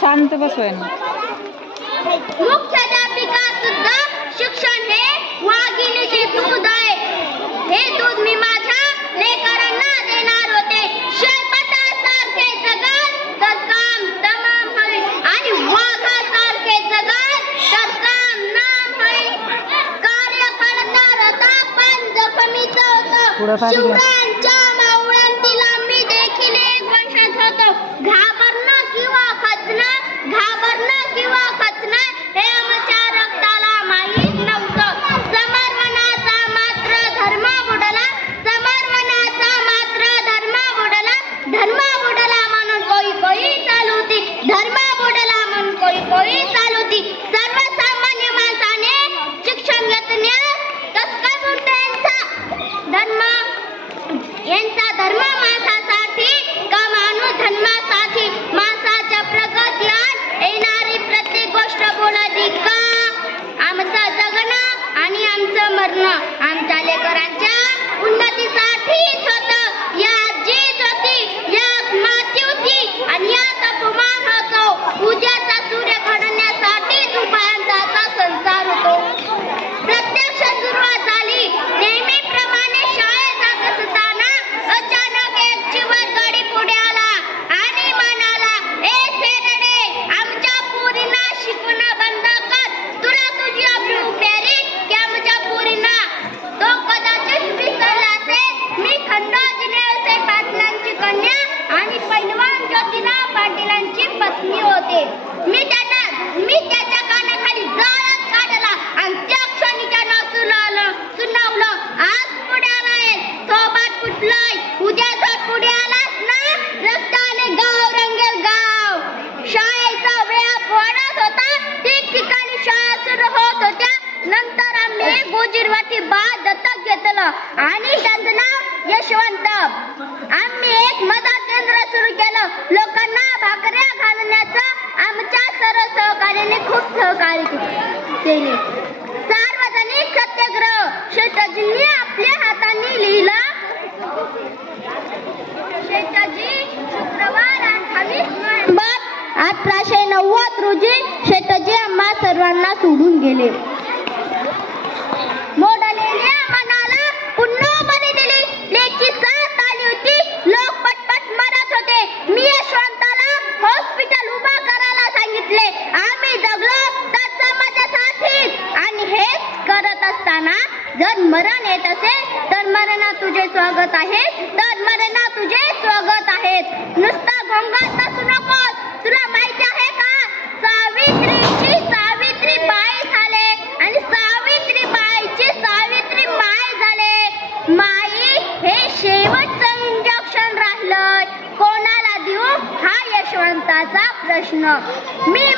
शांत बसवाय मुख्याध्यापिका सुद्धा शिक्षण हे वाघिणीचे दूध आहे. हे दूध मी माझ्या लेकरांना देणार होते. जगाल तमाम होईल आणि वाघासारखे जगाल तर काम नाम होईल कार्य करणार होता. पण जखमीचा होता शिवराय पाटीलांची पत्नी होते. नंतर आम्ही गुजिरवाटी बा दत्तक घेतलं आणि त्यांचं नाव यशवंत. आम्ही एक मदत केंद्र सुरू केलं. लोकांना भाकऱ्या घालण्याचं आमच्या सर्व सहकार्याने खूप सहकार्य केले. सार्वजनिक सत्याग्रह. शेताजींनी आपल्या हाताने लिहिला. शुक्रवार अठराशे नव्वद रोजी शेतजी आम्हा सर्वांना सोडून गेले. असताना जर मरण येत असेल तर मरणा तुझे स्वागत आहे. तर मरणा तुझे स्वागत आहे. नुसता गोंगाट नसू तुला माहिती आहे का? सावित्रीची सावित्री बाई झाले आणि सावित्री बाईची सावित्री माय झाले. माई हे शेवटचं इंजेक्शन राहिलं कोणाला देऊ? हा यशवंताचा प्रश्न. मी